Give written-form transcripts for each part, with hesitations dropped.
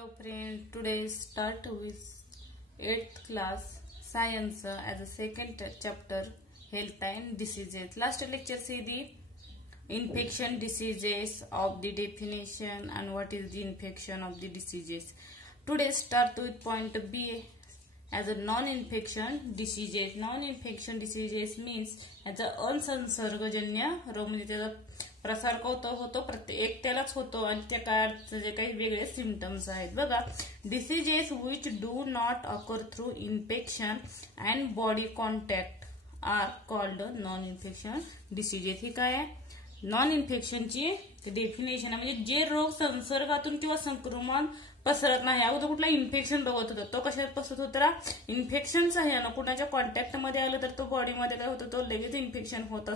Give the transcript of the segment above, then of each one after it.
Hello friend, today start with 8th class science as a second chapter health and diseases. Last lecture see the infection diseases of the definition and what is the infection of the diseases. Today start with point B as a non-infection diseases. Non-infection diseases means as a असंसर्गजन्य रोग म्हणजे त्याचा प्रसार होतो प्रत्येक त्यालाच होतो आणि त्या काळात जे काही वेगळे सिम्पटम्स आहेत बघा. Diseases which do not occur through infection and body contact are called non infection diseases. ही काय आहे? नॉन इन्फेक्शनची डेफिनेशन आहे म्हणजे जे रोग संसर्गातून किंवा संक्रमण पसरत नाही. अगोदर कुठला इन्फेक्शन बघत होतो तो कशात पसरत होता? इन्फेक्शनचा आहे ना, कुणाच्या कॉन्टॅक्ट मध्ये आलं तर तो बॉडीमध्ये काय होतं, तो लगेच इन्फेक्शन होत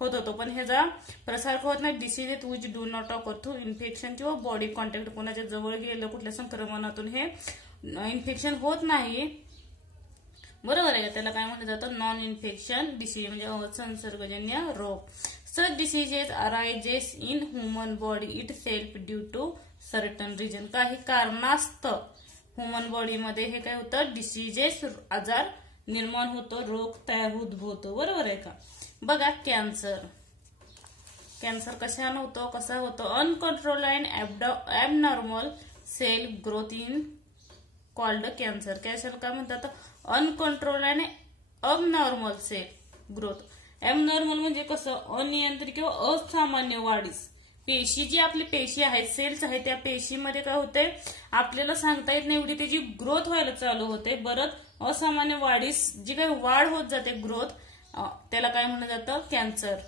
होतो. पण ह्याचा प्रसार होत नाही. Diseases which do not occur through infection किंवा बॉडी कॉन्टॅक्ट, कोणाच्या जवळ गेलं कुठल्या संक्रमणातून हे इन्फेक्शन होत नाही. बरोबर आहे का? त्याला काय म्हटलं जातं? नॉन इन्फेक्शन डिसीज म्हणजे संसर्गजन्य रोग. Such diseases arises in human body itself due to certain reason. काही कारणास्तव ह्युमन बॉडी मध्ये हे काय होतं? डिसीजेस आजार निर्माण होतो, रोग तयार उद्भवतो. बरोबर आहे का? बघा कॅन्सर. कॅन्सर कशाने होतो, कसा होतो? Uncontrol and abnormal cell growth in called cancer. Cancer काय म्हणतात? Uncontrol and abnormal cell growth. Abnormal म्हणजे कसं? अनियंत्रित किंवा असामान्य वाढीस पेशी, जी आपली पेशी आहेत, सेल्स आहेत, त्या पेशीमध्ये काय होते आपल्याला सांगता येत नाही एवढी त्याची ग्रोथ व्हायला चालू होते. बरं असामान्य वाढीस जी काही वाढ होत जाते ग्रोथ, त्याला काय म्हणलं जातं? Cancer.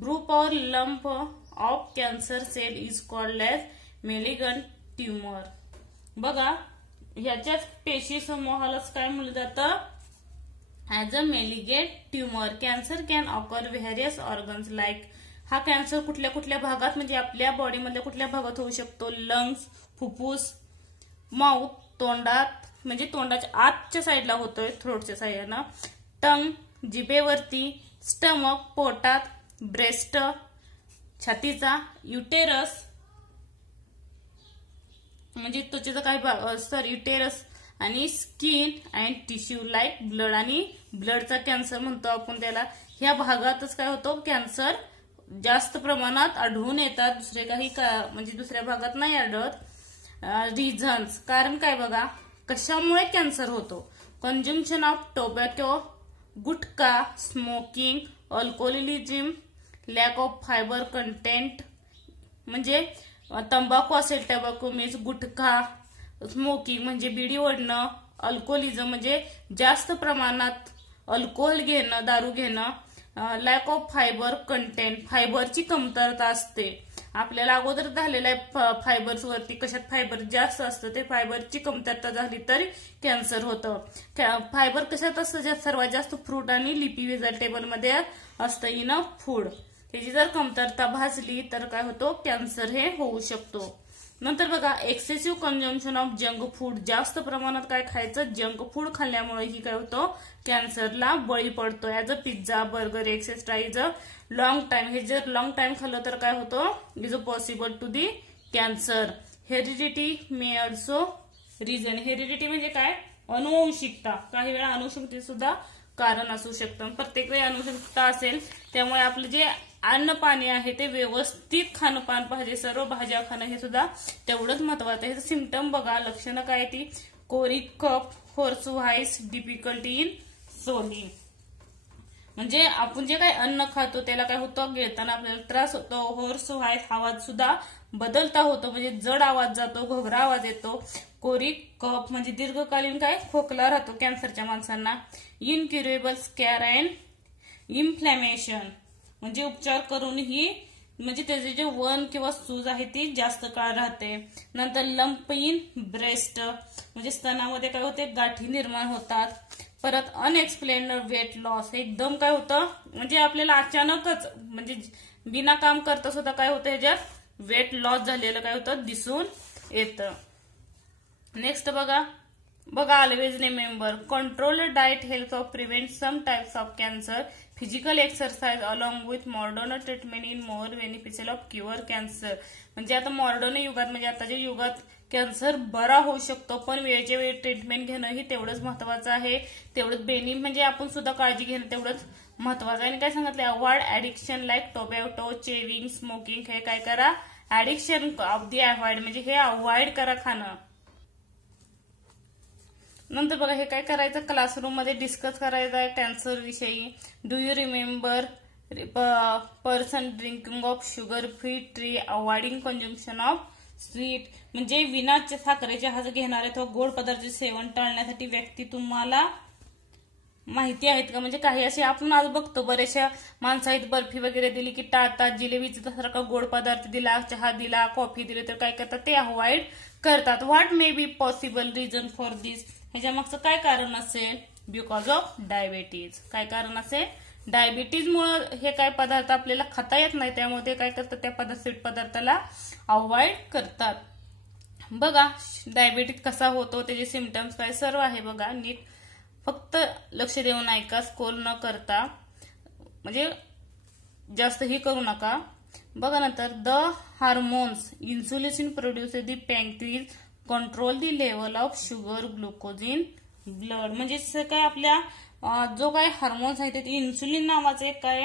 Group or lump of cancer cell is called as malignant tumour. बघा ह्याच्याच पेशी समूहालाच काय म्हणलं जातं? As a malignant tumour. Cancer can occur various organs like. हा कॅन्सर कुठल्या कुठल्या भागात म्हणजे आपल्या बॉडीमधल्या कुठल्या भागात होऊ शकतो? लंग्स, फुफ्फुस, माउथ, तोंडात म्हणजे तोंडाच्या आतच्या साईडला होतोय, थ्रोटच्या साईडला, टंग जिभेवरती, स्टमक पोटात, ब्रेस्ट छातीचा, युटेरस म्हणजे त्वचेचा काही भाग युटेरस, आणि skin and tissue like blood. आणि ब्लडचा कॅन्सर म्हणतो आपण त्याला. ह्या भागातच काय होतो? कॅन्सर जास्त प्रमाणात आढळून येतात. दुसरे काही म्हणजे दुसऱ्या भागात नाही आढळत. रिझन्स, कारण काय बघा कशामुळे कॅन्सर होतो? Consumption of tobacco, gutkha, smoking, alcoholism, lack of fibre content म्हणजे तंबाखू असेल, टोबॅको मीन्स गुटखा, स्मोकिंग म्हणजे बिडी ओढणं, अल्कोहोलिझम म्हणजे जास्त प्रमाणात अल्कोहोल घेणं, दारू घेणं, लॅक ऑफ फायबर कंटेंट फायबरची कमतरता असते. आपल्याला अगोदर झालेल्या फायबर्स वरती कशात फायबर जास्त असतं, ते फायबरची कमतरता झाली तर कॅन्सर होतं. फायबर कशात असतं? सर्वात जास्त फ्रूट आणि लिपी व्हेजिटेबल मध्ये असतं इन फूड. त्याची जर कमतरता भासली तर काय होतो? कॅन्सर हे होऊ शकतो. नंतर बघा excessive consumption of junk food. जास्त प्रमाणात काय खायचं? जंक फूड खाल्ल्यामुळे ही काय होतं? कॅन्सरला बळी पडतो. As a pizza, burger etcetera is a long time. हे जर लॉंग टाइम खाल्लं तर काय होतं? Is a possible to the cancer. Heredity may also reason. Heredity म्हणजे काय? अनुवंशिकता. काही वेळा अनुवंशिकते सुद्धा कारण असू शकतं. प्रत्येक वेळी अनुवंशिकता असेल त्यामुळे आपलं जे अन्न पाणी आहे ते व्यवस्थित खाणं पाहिजे. सर्व भाज्या खाणं हे सुद्धा तेवढंच महत्वाचं आहे. सिम्पटम बघा, लक्षणं काय ती? Chronic cough, hoarse voice, difficulty in swallowing. म्हणजे आपण जे काही अन्न खातो त्याला काय होतं? गिळताना आपल्याला त्रास होतो. होर्स व्हाईस, आवाज सुद्धा बदलता होतो म्हणजे जड आवाज जातो, घोगरा आवाज येतो. कोरिक कफ म्हणजे दीर्घकालीन काय? खोकला राहतो कॅन्सरच्या माणसांना. इनक्युरेबल स्कॅर अँड इन्फ्लॅमेशन म्हणजे उपचार करूनही म्हणजे त्याचे जे वन किंवा सूज आहे ती जास्त काळ राहते. नंतर लंप इन ब्रेस्ट म्हणजे स्तनामध्ये काय होते? गाठी निर्माण होतात. परत अनएक्सप्लेन्ड वेट लॉस. एकदम काय होतं म्हणजे आपल्याला अचानकच म्हणजे बिना काम करता सुद्धा काय होतं? ह्याच्यात वेट लॉस झालेलं काय होतं? दिसून येतं. नेक्स्ट बघा always remember controlled diet help of prevent some types of cancer. Physical exercise along with modern treatment in more beneficial of cure cancer. म्हणजे आता मॉडर्न युगात म्हणजे आताच्या युगात कॅन्सर बरा होऊ शकतो, पण वेळच्या वेळी ट्रीटमेंट घेणं ही तेवढंच महत्वाचं आहे. तेवढंच म्हणजे आपण सुद्धा काळजी घेणं तेवढंच महत्वाचं आहे. आणि काय सांगितलं, avoid addiction like tobacco, chewing, smoking. हे काय करा, ऍडिक्शन ऑफ दी अवॉइड म्हणजे हे अवॉइड करा खाणं. नंतर बघा हे काय करायचं, क्लासरूम मध्ये डिस्कस करायचं आहे कॅन्सर विषयी. Do you remember person drinking of sugar free T, avoiding consumption of sweet. म्हणजे विना साखरेचे चहा घेणारे अथवा गोड पदार्थाचे सेवन टाळण्यासाठी व्यक्ती तुम्हाला माहिती आहेत का. म्हणजे काही असे आपण आज बघतो बरेचशा माणसं आहेत, बर्फी वगैरे दिली की टाळतात, जिलेबीचा सारखा गोड पदार्थ दिला, चहा दिला, कॉफी दिली तर काय करतात, ते अवॉइड करतात. What may be possible reason for this. ह्याच्या मागचं काय कारण असेल, बिकॉज ऑफ डायबिटीज. काय कारण असेल, डायबिटीज मुळे हे काय पदार्थ आपल्याला खाता येत नाही, त्यामुळे ते काय करतात, त्या स्वीट पदार्थाला अवॉइड करतात. बघा डायबिटीज कसा होतो, त्याचे सिम्पटम्स काय सर्व आहे बघा, नीट फक्त लक्ष देऊन ऐका, स्कोल न करता, म्हणजे जास्तही करू नका. बघा नंतर, the hormones insulin produce the pancreas control the level of sugar glucose in blood. म्हणजे काय आपल्या जो काय हार्मोन्स आहे ते इन्सुलिन नावाचे काय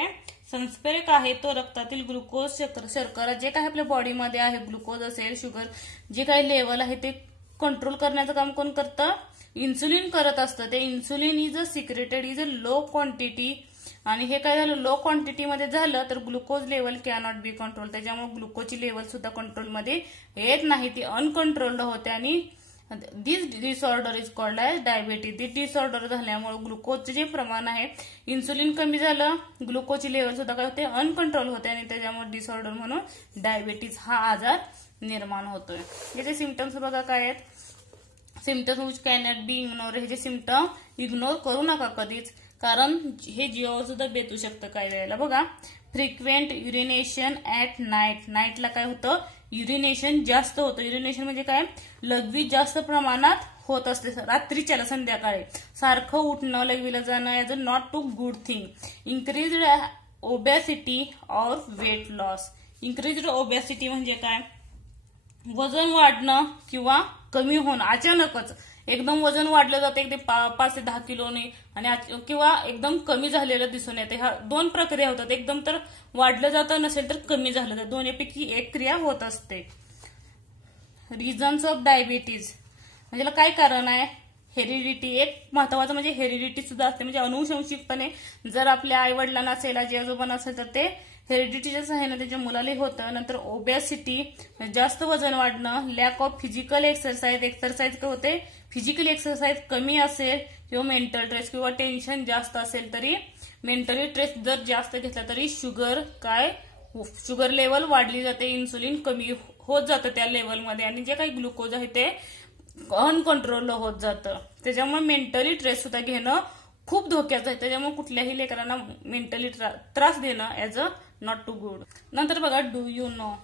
संप्रेरक आहे, तो रक्तातील ग्लुकोज शर्करा जे काही आपल्या बॉडीमध्ये आहे, ग्लुकोज असेल, शुगर जे काही लेवल आहे ते कंट्रोल करण्याचं काम कोण करतं, इन्सुलिन करत असतं. ते insulin is a secreted is a low quantity. आणि हे काय झालं, लो क्वांटिटी मध्ये झालं तर glucose level cannot be control. त्याच्यामुळे ग्लुकोजची लेवल सुद्धा कंट्रोलमध्ये येत नाही, ती अनकंट्रोल्ड होते. आणि this disorder is called as diabetes. This disorder झाल्यामुळे ग्लुकोजचे जे प्रमाण आहे, इन्सुलिन कमी झालं, ग्लुकोजची लेवल सुद्धा काय होते, अनकंट्रोल होते, आणि त्याच्यामुळे डिसऑर्डर म्हणून डायबिटीज हा आजार निर्माण होतोय. याचे सिम्पटम्स बघा काय आहेत, symptoms which cannot be ignore. हे जे सिम्पटम इग्नोर करू नका कधीच, कारण हे जीवावर सुद्धा बेतू शकतं काही वेळेला. बघा, फ्रिक्वेंट युरिनेशन ऍट नाईट. नाईटला काय होतं, युरिनेशन जास्त होतं. युरिनेशन म्हणजे काय, लघवी जास्त प्रमाणात होत असते रात्रीच्याला, संध्याकाळी सारखं उठणं, लघवीला जाणं as a not to good thing. Increased obesity और वेट लॉस. इंक्रीज्ड ओबॅसिटी म्हणजे काय, वजन वाढणं किंवा कमी होणं. अचानकच एकदम वजन वाढलं जातं, एकदम 5 ते 10 किलोने, आणि किंवा एकदम कमी झालेलं दिसून येते. ह्या दोन प्रक्रिया होतात, एकदम तर वाढलं जातं, नसेल तर कमी झालं जातं, दोन्हीपैकी एक क्रिया होत असते. रिझन्स ऑफ डायबिटीज म्हणजे काय कारण आहे, हेरिडिटी. एक महत्वाचं म्हणजे हेरिडिटी सुद्धा असते, म्हणजे अनुवंशिकपणे जर आपल्या आई वडिलांना असेल, आजी आजोबांना असेल तर ते हेरिडिटीच्या सहाय्याने त्याच्या मुलाला होतं. नंतर ओबॅसिटी, जास्त वजन वाढणं. Lack of physical exercise. Exercise काय होते, फिजिकल एक्सरसाइज कमी असेल, किंवा मेंटल स्ट्रेस किंवा टेन्शन जास्त असेल, तरी मेंटली स्ट्रेस जर जास्त घेतला तरी शुगर लेवल वाढली जाते, इन्सुलिन कमी होत जातं त्या लेवलमध्ये, आणि जे काही ग्लुकोज आहे ते अनकंट्रोल होत जातं. त्याच्यामुळे मेंटली स्ट्रेस सुद्धा घेणं खूप धोक्याचं आहे. त्याच्यामुळे कुठल्याही लेकरांना मेंटली त्रास देणं as a not to good. नंतर बघा, do you know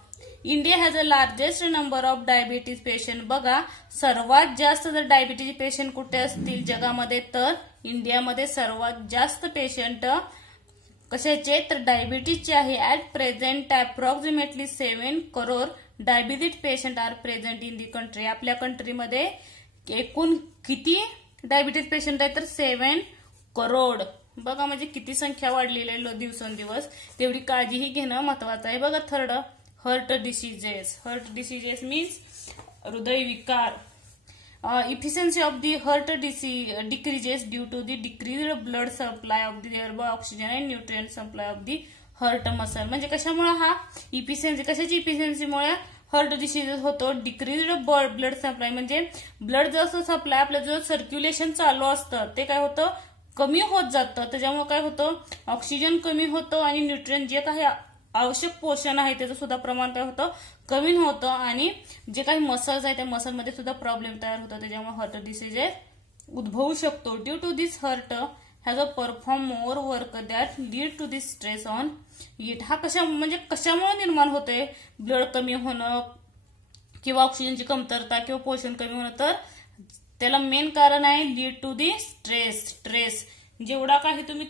India has a largest number of diabetes patient. बघा, सर्वात जास्त जर डायबिटीज पेशंट कुठे असतील जगामध्ये, तर इंडियामध्ये सर्वात जास्त पेशंट कशाचे, तर डायबिटीजचे आहे. At present approximately 7 crore diabetes patient are present in the country. आपल्या कंट्रीमध्ये एकूण किती डायबिटीज पेशंट आहे, तर 7 करोड. बघा म्हणजे किती संख्या वाढलेली आहे दिवसेंदिवस, तेवढी काळजीही घेणं महत्वाचं आहे. बघा, third, heart diseases. Heart diseases means हृदयविकार. Efficiency of the heart decreases due to the decreased blood supply of the nearby oxygen and nutrient supply of the heart muscle. म्हणजे कशामुळे हा इफिशियन्सी, कशाची इफिशियन्सीमुळे हार्ट डिसीजेस होतो, decreased blood supply. म्हणजे blood जसं supply, आपलं जो सर्क्युलेशन चालू असतं ते काय होतं, कमी होत जातं. त्याच्यामुळे काय होतं, ऑक्सिजन कमी होतं, आणि न्यूट्रिएंट जे काही आवश्यक पोषण आहे त्याचं सुद्धा प्रमाण काय होतं, कमी होतं, आणि जे काही मसल्स आहे त्या मसलमध्ये सुद्धा प्रॉब्लेम तयार होतो. त्याच्यामुळे हार्ट डिसीजेस उद्भवू शकतो. Due to this heart has a perform more work that lead to this stress on it. हा कशामुळे निर्माण होतोय, ब्लड कमी होणं किंवा ऑक्सिजनची कमतरता किंवा पोषण कमी होणं, तर त्याला मेन कारण आहे लीड टू दी स्ट्रेस. जेवढा काही तुम्ही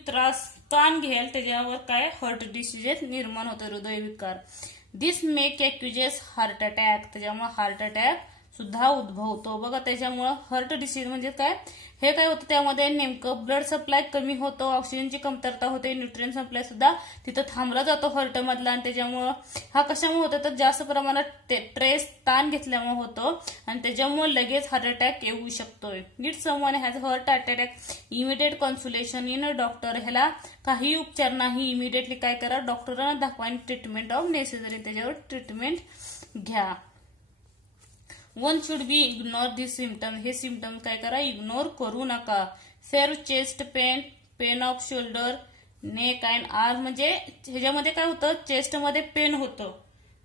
ताण घ्याल त्याच्यावर काय हार्ट डिसीजेस निर्माण होतं, हृदयविकार. दिस मेक एक्युजेस हार्ट अटॅक. त्याच्यामुळे हार्ट अटॅक सुद्धा उद्भवतो. बघा त्याच्यामुळे हार्ट डिसीज म्हणजे काय, हे काय होतं त्यामध्ये नेमकं ब्लड सप्लाय कमी होतो, ऑक्सिजनची कमतरता होते, न्यूट्रिएंट सप्लाय सुद्धा तिथं थांबला जातो हार्ट मधला. आणि त्याच्यामुळं हा कशामुळे होतं तर जास्त प्रमाणात ट्रेस ताण घेतल्यामुळे होतो आणि त्याच्यामुळे लगेच हार्ट अटॅक येऊ शकतोय. नीट someone has heart attack immediate consultation in doctor. ह्याला काही उपचार नाही, इमिडिएटली काय करा डॉक्टरांना दाखवा आणि ट्रीटमेंट ऑफ नेसेसरी त्याच्यावर ट्रीटमेंट घ्या. One should be ignore this symptom. हे सिम्पटम काय करा इग्नोर करू नका. Fair chest pain, pain off shoulder, neck and arm. म्हणजे ह्याच्यामध्ये काय होतं चेस्टमध्ये पेन होतं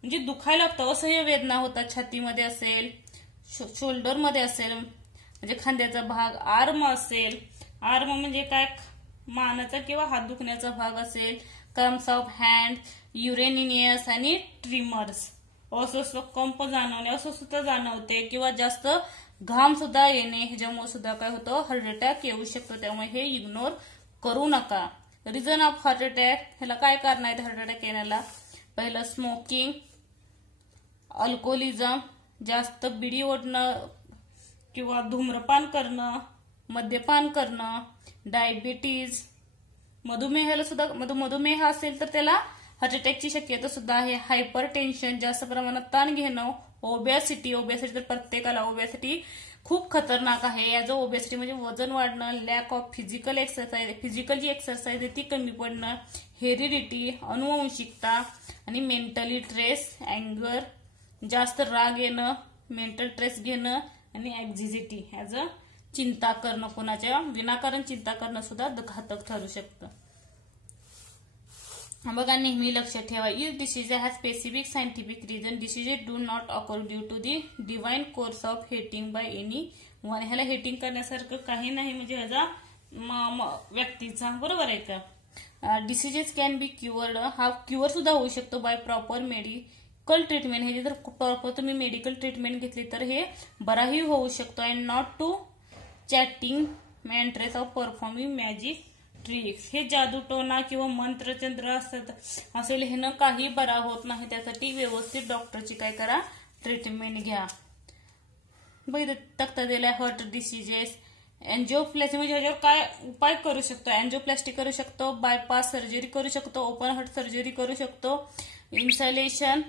म्हणजे दुखायला लागतं, असह्य वेदना होतात, छातीमध्ये असेल, शोल्डरमध्ये असेल म्हणजे खांद्याचा भाग, आर्म असेल, आर्म म्हणजे काय मानाचा किंवा हात दुखण्याचा भाग असेल, क्रम्स ऑफ हँड, युरेनिनियस आणि ट्रिमर्स. अस्वस्थ कंप जाणवणे, अस्वस्थता जाणवते किंवा जास्त घाम सुद्धा येणे, ह्याच्यामुळे सुद्धा काय होतं हार्ट अटॅक येऊ शकतो. त्यामुळे हे इग्नोर करू नका. रिझन ऑफ हार्ट अटॅक, ह्याला काय कारण आहेत हार्ट अटॅक येण्याला. पहिलं स्मोकिंग, अल्कोहोलिझम, जास्त बिडी ओढणं किंवा धूम्रपान करणं, मद्यपान करणं, डायबिटीज, मधुमेहाला सुद्धा मधुमेह असेल तर त्याला हार्ट अटॅकची शक्यता सुद्धा आहे. हायपर टेन्शन, जास्त प्रमाणात ताण घेणं, ओबेसिटी, ओबेसिटी तर प्रत्येकाला ओबेसिटी खूप खतरनाक आहे. याचं ओबेसिटी म्हणजे वजन वाढणं, lack of physical exercise, physical जी एक्सरसाइज आहे ती कमी पडणं, हेरिडिटी, अनुवंशिकता आणि मेंटली स्ट्रेस, अँगर, जास्त राग येणं, मेंटल स्ट्रेस घेणं आणि अँक्झिटी ॲज अ चिंता करणं, कोणाच्या विनाकारण चिंता करणं सुद्धा घातक ठरू शकतं. बघा नेहमी लक्षात ठेवा, each disease has specific scientific reason. Diseases do not occur due to the divine course of hating by any one. ह्याला हेटिंग करण्यासारखं काही नाही म्हणजे ह्याचा व्यक्तीचा, बरोबर आहे का. डिसीजेस कॅन बी क्युअर्ड, हा क्युअर सुद्धा होऊ शकतो बाय प्रॉपर मेडिकल ट्रीटमेंट. हे जर प्रॉपर तुम्ही मेडिकल ट्रीटमेंट घेतली तर हे बराही होऊ शकतो. And not to chatting mantras of performing magic tricks. हे जादूटोना किंवा मंत्रचंद्र असतात असेल हे काही बरा होत नाही. त्यासाठी व्यवस्थित डॉक्टरची काय करा ट्रीटमेंट घ्या. बघितलं तक्ता दिलाय हार्ट डिसीजेस. एन्जिओप्लास्टी म्हणजे ह्याच्यावर काय उपाय करू शकतो. एन्जिओप्लास्टी करू शकतो, बायपास सर्जरी करू शकतो, ओपन हार्ट सर्जरी करू शकतो, इन्सलेशन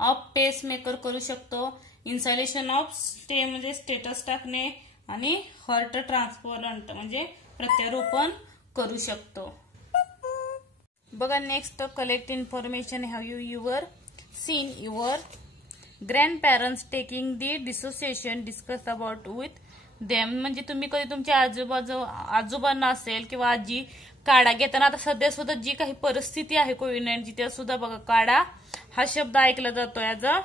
ऑफ पेस मेकर करू शकतो, इन्सलेशन ऑफ म्हणजे स्टेटस टाकणे आणि हार्ट ट्रान्सप्लांट म्हणजे प्रत्यारोपण करू शकतो. बघा next collect information. Have you your seen your grandparents taking the dissociation discuss about with them. म्हणजे तुम्ही कधी तुमच्या आजोबांना असेल किंवा आजी काढा घेताना, आता सध्या सुद्धा जी काही परिस्थिती आहे कोविड-19 त्यात सुद्धा बघा काढा हा शब्द ऐकला जातो ॲज अ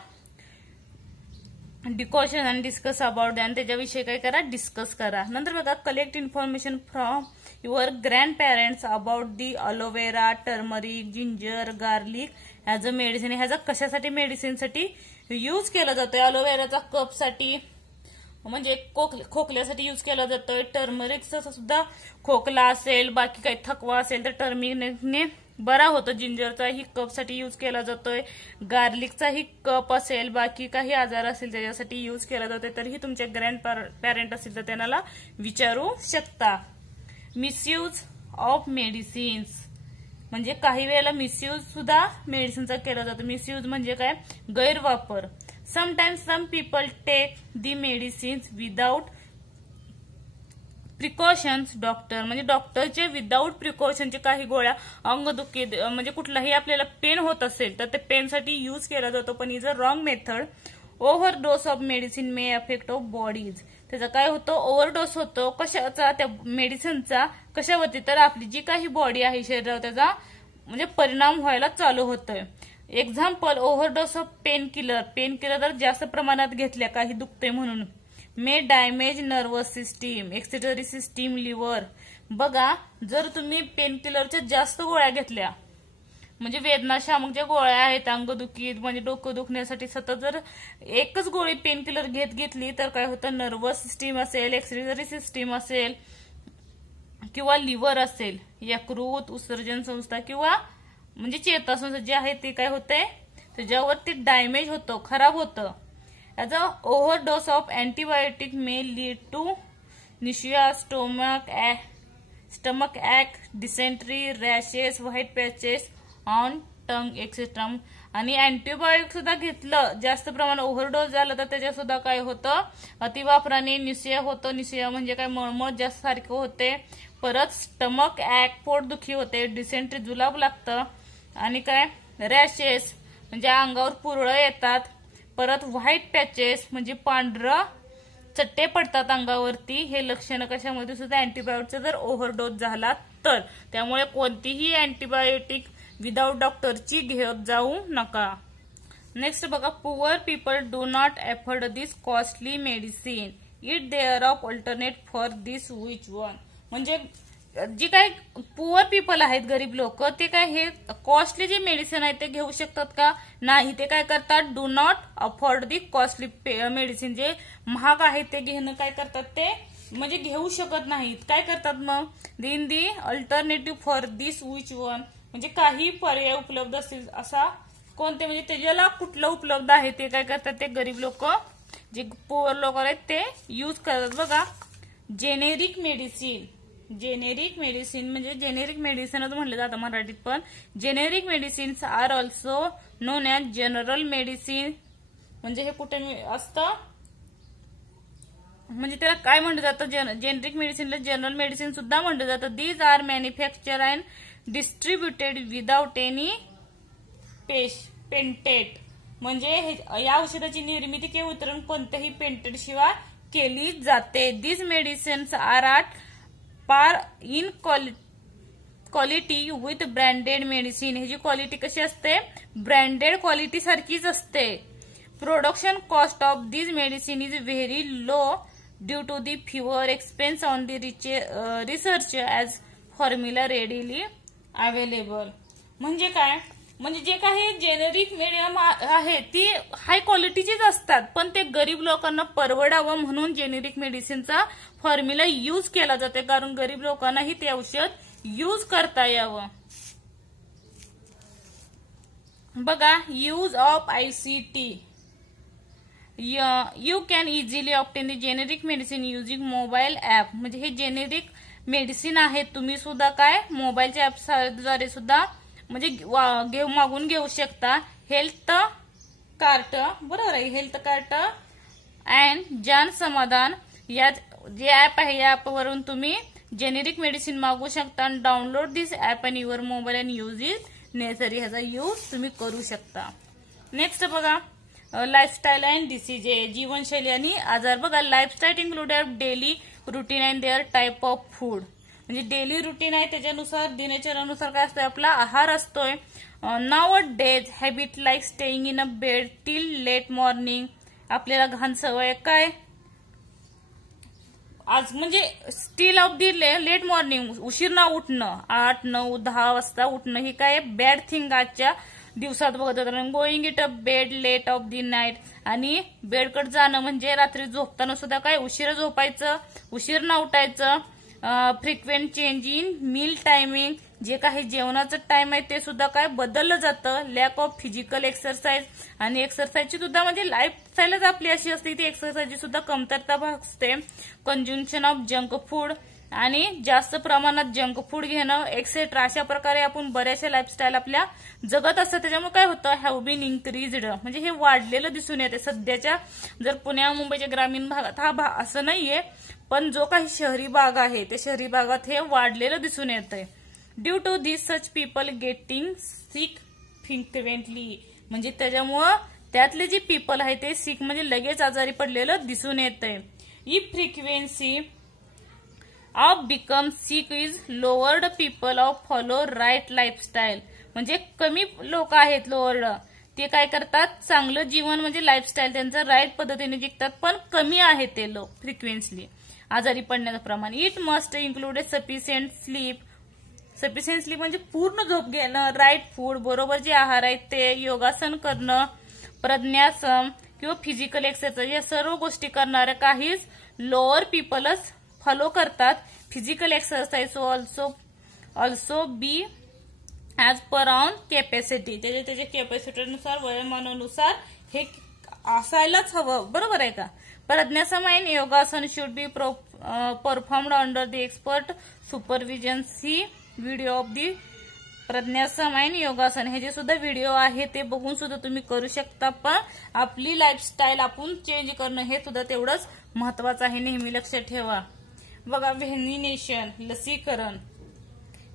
डिकॉशन आणि डिस्कस अबाउट दॅन. त्याच्याविषयी काय करा डिस्कस करा. नंतर बघा collect information from your grand parents about the aloe vera, turmeric, ginger, garlic as a medicine. ह्याचा कशासाठी मेडिसिनसाठी यूज केला जातोय. अलोवेराचा कफसाठी म्हणजे खोकल्यासाठी यूज केला जातोय. टर्मरिकचा सुद्धा खोकला असेल बाकी काही थकवा असेल तर टर्मरिकने बरा होतो. जिंजरचाही कफसाठी यूज केला जातोय. गार्लिकचाही कप असेल बाकी काही आजार असेल त्याच्यासाठी यूज केला जातोय. तरीही तुमचे ग्रँड पॅरेंट असतील तर त्यांना विचारू शकता. मिसयूज ऑफ मेडिसिन्स म्हणजे काही वेळेला मिसयूज सुद्धा मेडिसिनचा केला जातो. मिसयूज म्हणजे काय गैरवापर. Sometimes some people take the medicines without precautions. Doctor म्हणजे डॉक्टरचे विदाउट प्रिकॉशनचे काही गोळ्या अंगदुखी म्हणजे कुठलाही आपल्याला पेन होत असेल तर ते पेनसाठी यूज केला जातो. पण is a wrong method. Overdose of medicine may affect of bodies. त्याचा काय होतो ओव्हरडोस होतो कशाचा त्या मेडिसिनचा कशावरती तर आपली जी काही बॉडी आहे शरीरावर त्याचा म्हणजे परिणाम व्हायला चालू होतोय. Example overdose of pain killer. Pain killer जर जास्त प्रमाणात घेतल्या काही दुखते म्हणून may damage nervous system, excretory system, liver. बघा जर तुम्ही पेन किलरच्या जास्त गोळ्या घेतल्या म्हणजे वेदनाशामक ज्या गोळ्या आहेत अंगदुखी म्हणजे डोकं दुखण्यासाठी सतत जर एकच गोळी पेन किलर घेतली तर काय होतं नर्वस सिस्टीम असेल, एक्सेटरी सिस्टीम असेल किंवा लिव्हर असेल, यकृत, उत्सर्जन संस्था किंवा म्हणजे चेतासंस्था जे आहे ते काय होते त्याच्यावरती डॅमेज होतं, खराब होतं. As a overdose of antibiotic may lead to nausea, stomach ache, dysentery, rashes, white patches on tongue etc. आणि अँटीबायोटिक सुद्धा घेतलं जास्त प्रमाणात ओव्हरडोस झाला तर त्याच्या सुद्धा काय होतं, अतिवापराने निसिया होतं. निसिया म्हणजे काय, मळमळ जास्त सारखं होते. परत स्टमक ऍक, पोटदुखी होते. डिसेंट्री, जुलाब लागतं. आणि काय, रॅशेस म्हणजे अंगावर पुरळ येतात. परत व्हाईट पॅचेस म्हणजे पांढरं चट्टे पडतात अंगावरती. हे लक्षण कशामध्ये सुद्धा अँटीबायोटिकचा जर ओव्हरडोस झाला तर. त्यामुळे कोणतीही अँटीबायोटिक विदाउट डॉक्टरची घेत जाऊ नका. नेक्स्ट बघा, poor people do not afford this costly medicine. It there of alternate for this which one. म्हणजे जी काय पुअर पीपल आहेत, गरीब लोक, ते काय हे कॉस्टली जे मेडिसिन आहे ते घेऊ शकतात का? नाही. ते काय करतात, do not afford the costly medicine. जे महाग आहे ते घेणं काय करतात, ते म्हणजे घेऊ शकत नाहीत. काय करतात मग, in the alternative for this which one, म्हणजे काही पर्याय उपलब्ध असतील असा कोणते, म्हणजे त्याच्याला कुठलं उपलब्ध आहे ते काय करतात, ते गरीब लोक, जे पुअर लोक आहेत ते यूज करतात. बघा, जेनेरिक मेडिसिन. जेनेरिक मेडिसिन म्हणजे जेनेरिक मेडिसिनच म्हटलं जातं मराठीत, पण generic medicines are also known as general medicine. म्हणजे हे कुठे असतं, म्हणजे त्याला काय म्हटलं जातं, जेनेरिक मेडिसिनला जनरल मेडिसिन सुद्धा म्हटलं जातं. These are manufacture and distributed without any patent. म्हणजे या औषधाची निर्मिती किंवा वितरण कोणत्याही पेटेंट शिवाय केली जाते. These medicines are are par in quality with branded medicine. ह्याची क्वालिटी कशी असते, ब्रँडेड क्वालिटी सारखीच असते. Production cost of this medicine is very low due to the fewer expense on the research as formula readily available. म्हणजे काय, म्हणजे जे काही जेनेरिक मेडियम आहे ती हाय क्वालिटीचीच असतात, पण ते गरीब लोकांना परवडावं म्हणून जेनेरिक मेडिसिनचा फॉर्म्युला यूज केला जाते, कारण गरीब लोकांनाही ते औषध यूज करता यावं. बघा, use of ICT. You can easily obtain the generic medicine using mobile app. म्हणजे हे जेनेरिक मेडिसिन आहे, तुम्ही सुद्धा काय मोबाईलच्या ऍपद्वारे सुद्धा म्हणजे मागून घेऊ शकता. हेल्थ कार्ट, बरोबर आहे, हेल्थ कार्ट अँड जान समाधान या जे ऍप आहे या ऍपवरून तुम्ही जेनेरिक मेडिसिन मागू शकता. आणि download this app in your mobile and use it necessary. ह्याचा यूज तुम्ही करू शकता. नेक्स्ट बघा, लाईफस्टाईल अँड डिसीजेस. जीवनशैली आणि आजार. बघा, lifestyle included daily routine and their type of food. म्हणजे डेली रुटीन आहे त्याच्यानुसार, दिनचर्यानुसार काय असतोय, आपला आहार असतोय. Nowadays habit like staying in a bed till late morning. आपल्याला घाण सवय काय, आज म्हणजे still of the late morning, उशीर ना उठणं, 8, 9, 10 वाजता उठणं, ही काय बॅड थिंग आजच्या दिवसात बघत होतं. Going it a bed late of the night. आणि बेडकट जाणं म्हणजे रात्री झोपताना सुद्धा काय उशीर झोपायचं, उशीर ना उठायचं. Frequent change in meal timing. जे काही जेवणाचं टाइम आहे ते सुद्धा काय बदललं जातं. Lakh of physical exercise. आणि एक्सरसाइजची सुद्धा म्हणजे लाईफस्टाईलच आपली अशी असते ती एक्सरसाइजची सुद्धा कमतरता भासते. कन्झ्युम्शन ऑफ जंक फूड. आणि जास्त प्रमाणात जंक फूड घेणं एक्सेट्रा. अशा प्रकारे आपण बऱ्याचशा लाईफस्टाईल आपल्या जगत असतात. त्याच्यामुळे काय होतं, हॅव बीन इन्क्रीज्ड. म्हणजे हे वाढलेलं दिसून येते सध्याच्या जर पुण्या मुंबईच्या ग्रामीण भागात. हा असं नाहीये, पण जो काही शहरी भाग आहे त्या शहरी भागात हे वाढलेलं दिसून येतंय. Due to this such people getting sick frequently. म्हणजे त्याच्यामुळं त्यातले जे पीपल आहे ते सिक म्हणजे लगेच आजारी पडलेलं दिसून येतंय. If frequency of become sick is lowered people of follow right lifestyle. म्हणजे कमी लोक आहेत लोअर्ड, ते काय करतात, चांगलं जीवन म्हणजे लाईफस्टाईल त्यांचं राईट पद्धतीने जिंकतात, पण कमी आहे ते लोक फ्रिक्वेन्सली आजारी पडण्याचं प्रमाण. It must include sufficient sleep. Sufficient sleep म्हणजे पूर्ण झोप घेणं, राईट फूड, बरोबर जे आहार आहेत ते, योगासन करणं, प्रज्ञासन किंवा फिजिकल एक्सरसाइज, या सर्व गोष्टी करणाऱ्या काहीच लोअर पीपलच फॉलो करतात. Physical exercise also be as per on capacity. त्याच्या कॅपॅसिटीनुसार, वयोमानानुसार हे असायलाच हवं, बरोबर आहे का? प्रज्ञासमायन योगासन should be performed under the expert supervision. See video of the प्रज्ञासमायन योगासन. हे जे सुद्धा व्हिडिओ आहे ते बघून सुद्धा तुम्ही करू शकता. पण आपली लाईफस्टाईल आपण चेंज करणं हे सुद्धा तेवढंच महत्वाचं आहे, नेहमी लक्षात ठेवा. बघा, व्हॅक्सिनेशन, लसीकरण.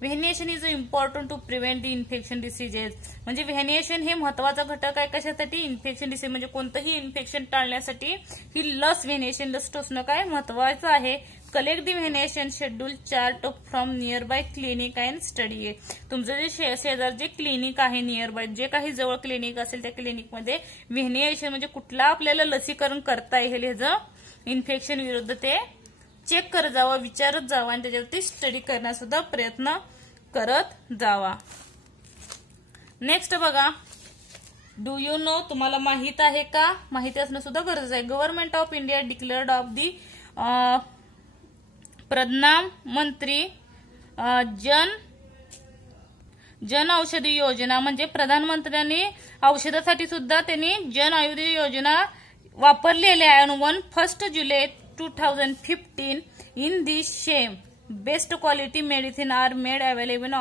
Vaccination is important to prevent the infection diseases. म्हणजे व्हॅक्सिनेशन हे महत्वाचा घटक आहे कशासाठी? इन्फेक्शन डिसीज म्हणजे कोणतंही इन्फेक्शन टाळण्यासाठी ही लस, व्हॅक्सिनेशन लस टोचणं काय महत्वाचं आहे. Collect the vaccination schedule chart from near by clinic and study. तुमचं जे शेजार जे क्लिनिक आहे नियर बाय, जे काही जवळ क्लिनिक असेल त्या क्लिनिकमध्ये व्हॅक्सिनेशन म्हणजे कुठला आपल्याला लसीकरण करता येईल ह्याचं इन्फेक्शन विरुद्ध ते चेक करत जावा, विचारत जावा आणि त्याच्यावरती स्टडी करण्याचा सुद्धा प्रयत्न करत जावा. नेक्स्ट बघा, डू यू नो, तुम्हाला माहित आहे का? माहिती असणं सुद्धा गरजेचं आहे. Government of India declared of the प्रधानमंत्री जन औषधी योजना. म्हणजे प्रधानमंत्र्यांनी औषधासाठी सुद्धा त्यांनी जन औषधी योजना वापरलेली आहे. 1 जुलै 2015 in the same best quality medicine are made available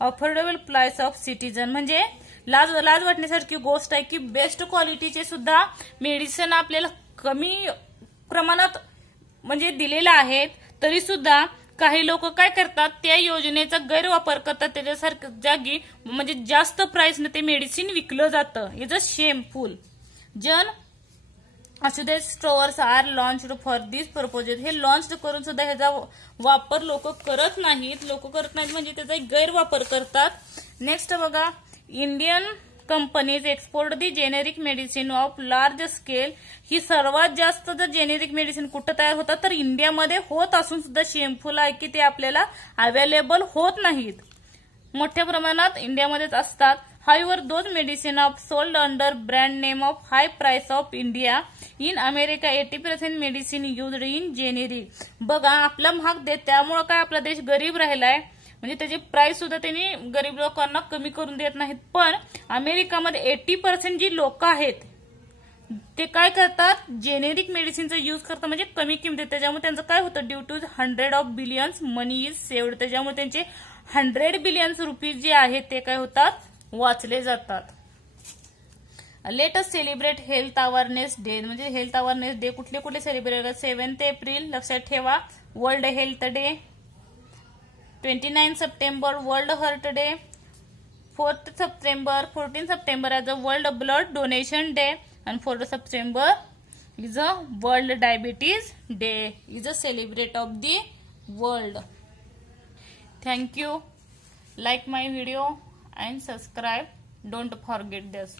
affordable price of citizen. म्हणजे लाज वाटण्यासारखी गोष्ट आहे की बेस्ट क्वालिटीचे सुद्धा मेडिसिन आपल्याला कमी प्रमाणात म्हणजे दिलेले आहेत, तरी सुद्धा काही लोक काय करतात, त्या योजनेचा गैरवापर करतात. त्याच्यासारखं जागी म्हणजे जास्त प्राइसने ते मेडिसिन विकलं जातं. Is a shameful. Jan Aushadhi stores are launched for this purposes. हे लॉन्च करून सुद्धा ह्याचा वापर लोक करत नाहीत. म्हणजे त्याचा गैरवापर करतात. नेक्स्ट बघा, Indian companies export the generic medicine of large scale. ही सर्वात जास्त जर जेनेरिक मेडिसिन कुठं तयार होतात तर इंडियामध्ये होत असून सुद्धा शेमफुल आहे की ते आपल्याला अवेलेबल होत नाहीत. मोठ्या प्रमाणात इंडियामध्येच असतात. However, those medicine are sold under brand name of high price of India. In America, 80% medicine used in generic. बघा, आपला महाग देत त्यामुळे काय आपला देश गरीब राहिलाय. म्हणजे त्याची प्राइस सुद्धा त्यांनी गरीब लोकांना कमी करून देत नाहीत. पण अमेरिकामध्ये 80% जी लोक आहेत ते काय करतात, जेनेरिक मेडिसिनचा यूज करतात, म्हणजे कमी किमतीत. त्याच्यामुळे त्यांचं काय होतं, due to 100 billions money is saved. त्याच्यामुळे त्यांचे 100 बिलियन्स रुपीज जे आहेत ते काय होतात, वाचले जातात. Let us celebrate health awareness day. म्हणजे हेल्थ अवेअरनेस डे कुठले कुठले सेलिब्रेट करतात? 7 एप्रिल लक्षात ठेवा, world health day. 29 September world heart day. 14 September as a world blood donation day. and 4 September is a World Diabetes Day. Is a celebrate of the world. Thank you. Like my video and subscribe. Don't forget this.